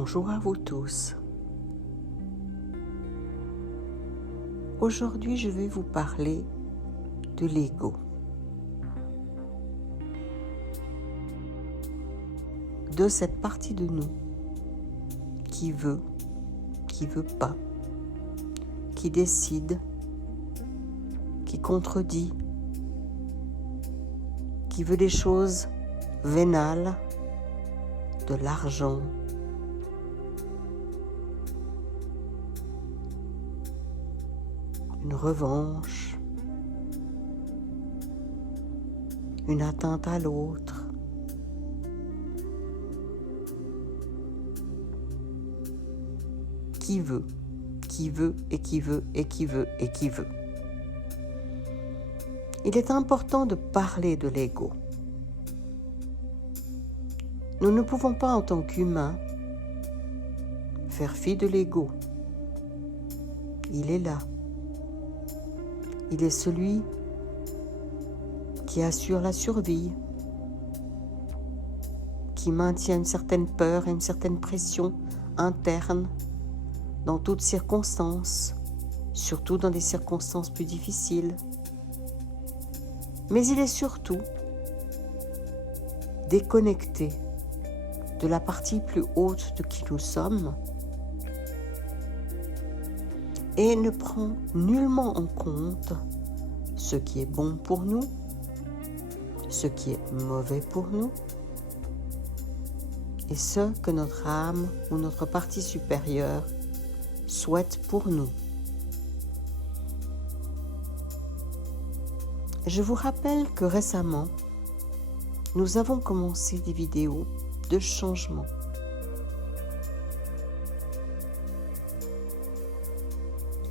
Bonjour à vous tous. Aujourd'hui, je vais vous parler de l'ego. De cette partie de nous qui veut pas, qui décide, qui contredit, qui veut des choses vénales, de l'argent, une revanche, une atteinte à l'autre. Qui veut et qui veut et qui veut et qui veut. Il est important de parler de l'ego. Nous ne pouvons pas en tant qu'humains faire fi de l'ego. Il est là. Il est celui qui assure la survie, qui maintient une certaine peur et une certaine pression interne dans toutes circonstances, surtout dans des circonstances plus difficiles. Mais il est surtout déconnecté de la partie plus haute de qui nous sommes et ne prend nullement en compte ce qui est bon pour nous, ce qui est mauvais pour nous, et ce que notre âme ou notre partie supérieure souhaite pour nous. Je vous rappelle que récemment, nous avons commencé des vidéos de changement.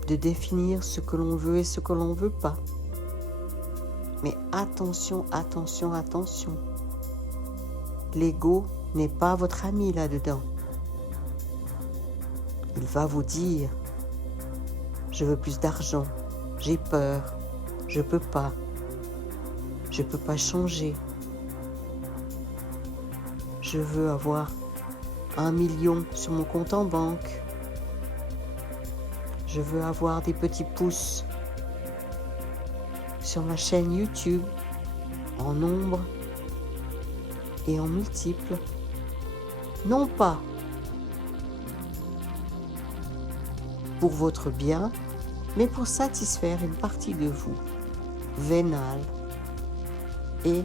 De définir ce que l'on veut et ce que l'on ne veut pas. Mais attention, attention, attention. L'ego n'est pas votre ami là-dedans. Il va vous dire « Je veux plus d'argent, j'ai peur, je peux pas changer. Je veux avoir 1 million sur mon compte en banque. Je veux avoir des petits pouces sur ma chaîne YouTube en nombre et en multiples. Non pas pour votre bien, mais pour satisfaire une partie de vous, vénale, et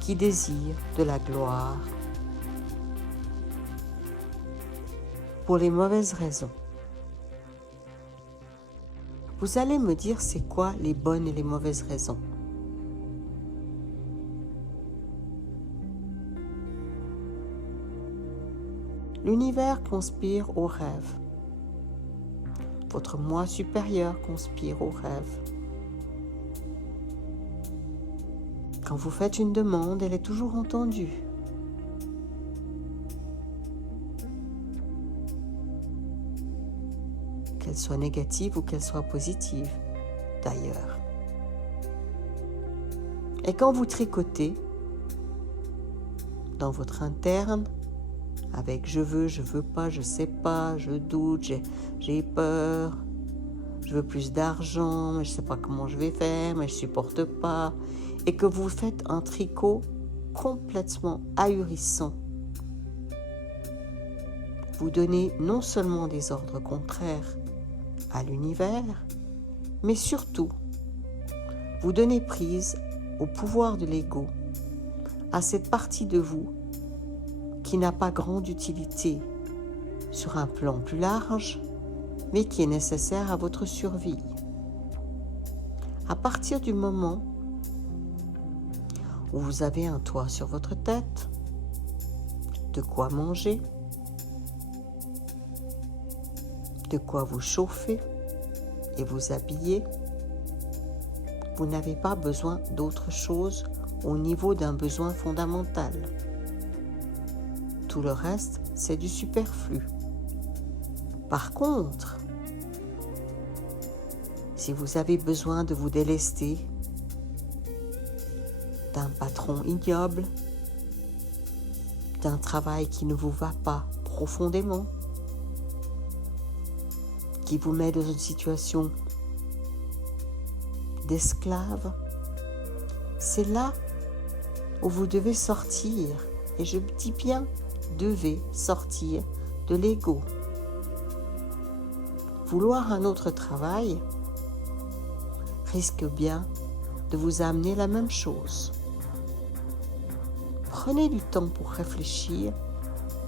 qui désire de la gloire pour les mauvaises raisons. Vous allez me dire c'est quoi les bonnes et les mauvaises raisons. L'univers conspire au rêve. Votre moi supérieur conspire au rêve. Quand vous faites une demande, elle est toujours entendue. Qu'elle soit négative ou qu'elle soit positive, d'ailleurs. Et quand vous tricotez dans votre interne, avec je veux pas, je sais pas, je doute, j'ai peur, je veux plus d'argent, mais je sais pas comment je vais faire, mais je supporte pas, et que vous faites un tricot complètement ahurissant, vous donnez non seulement des ordres contraires à l'univers, mais surtout, vous donnez prise au pouvoir de l'ego, à cette partie de vous qui n'a pas grande utilité sur un plan plus large, mais qui est nécessaire à votre survie. À partir du moment où vous avez un toit sur votre tête, de quoi manger, de quoi vous chauffer et vous habiller, vous n'avez pas besoin d'autre chose au niveau d'un besoin fondamental. Tout le reste, c'est du superflu. Par contre, si vous avez besoin de vous délester d'un patron ignoble, d'un travail qui ne vous va pas profondément, qui vous met dans une situation d'esclave, c'est là où vous devez sortir, et je dis bien devez sortir de l'ego. Vouloir un autre travail risque bien de vous amener la même chose. Prenez du temps pour réfléchir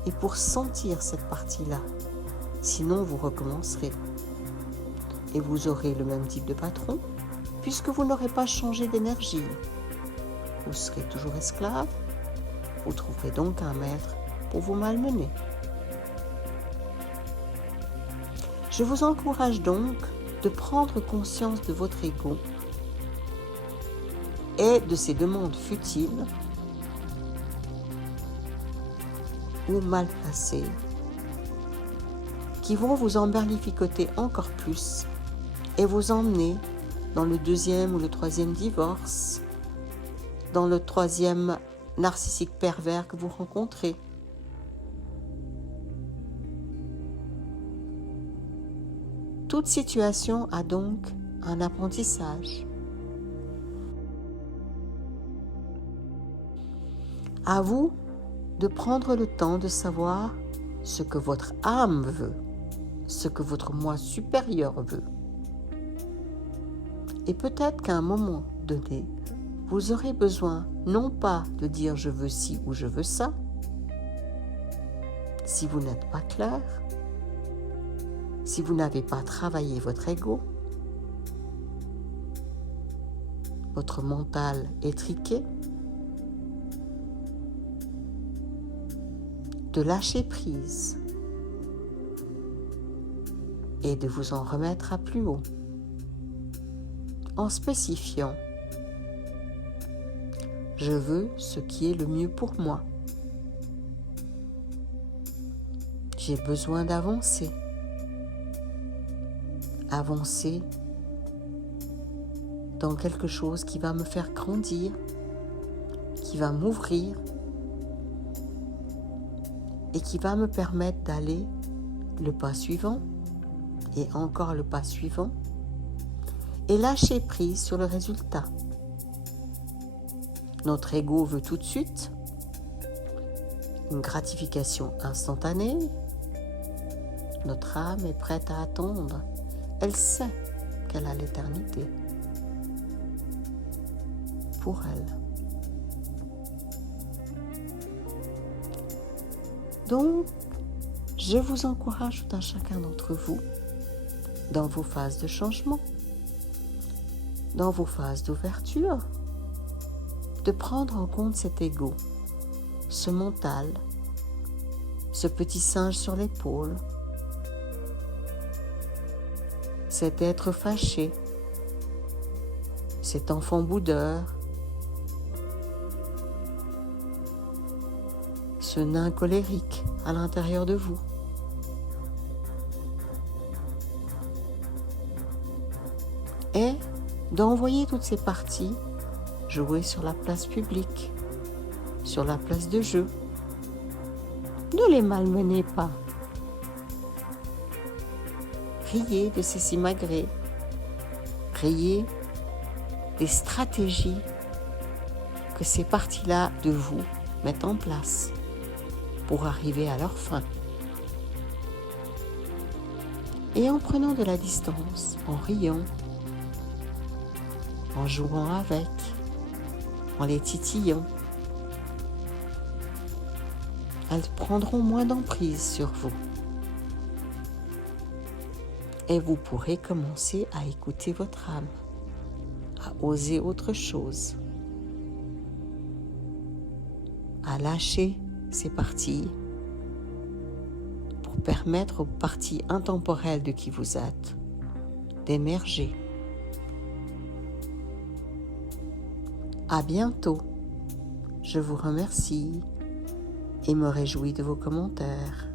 et pour sentir cette partie-là. Sinon, vous recommencerez. Et vous aurez le même type de patron, puisque vous n'aurez pas changé d'énergie. Vous serez toujours esclave. Vous trouverez donc un maître pour vous malmener. Je vous encourage donc de prendre conscience de votre ego et de ses demandes futiles ou mal placées qui vont vous emberlificoter encore plus et vous emmener dans le 2e ou le 3e divorce, dans le 3e narcissique pervers que vous rencontrez. Toute situation a donc un apprentissage. À vous de prendre le temps de savoir ce que votre âme veut, ce que votre moi supérieur veut. Et peut-être qu'à un moment donné, vous aurez besoin non pas de dire je veux ci ou je veux ça, si vous n'êtes pas clair, si vous n'avez pas travaillé votre ego, votre mental étriqué, de lâcher prise et de vous en remettre à plus haut en spécifiant « Je veux ce qui est le mieux pour moi. J'ai besoin d'avancer. Avancer dans quelque chose qui va me faire grandir, qui va m'ouvrir et qui va me permettre d'aller le pas suivant et encore le pas suivant et lâcher prise sur le résultat. Notre ego veut tout de suite une gratification instantanée. Notre âme est prête à attendre. Elle sait qu'elle a l'éternité pour elle. Donc, je vous encourage tout à chacun d'entre vous, dans vos phases de changement, dans vos phases d'ouverture, de prendre en compte cet ego, ce mental, ce petit singe sur l'épaule, cet être fâché, cet enfant boudeur, ce nain colérique à l'intérieur de vous. Et d'envoyer toutes ces parties jouer sur la place publique, sur la place de jeu. Ne les malmenez pas. Riez de ces simagrées. Riez des stratégies que ces parties-là de vous mettent en place pour arriver à leur fin. Et en prenant de la distance, en riant, en jouant avec, en les titillant, elles prendront moins d'emprise sur vous. Et vous pourrez commencer à écouter votre âme, à oser autre chose, à lâcher ces parties pour permettre aux parties intemporelles de qui vous êtes d'émerger. À bientôt. Je vous remercie et me réjouis de vos commentaires.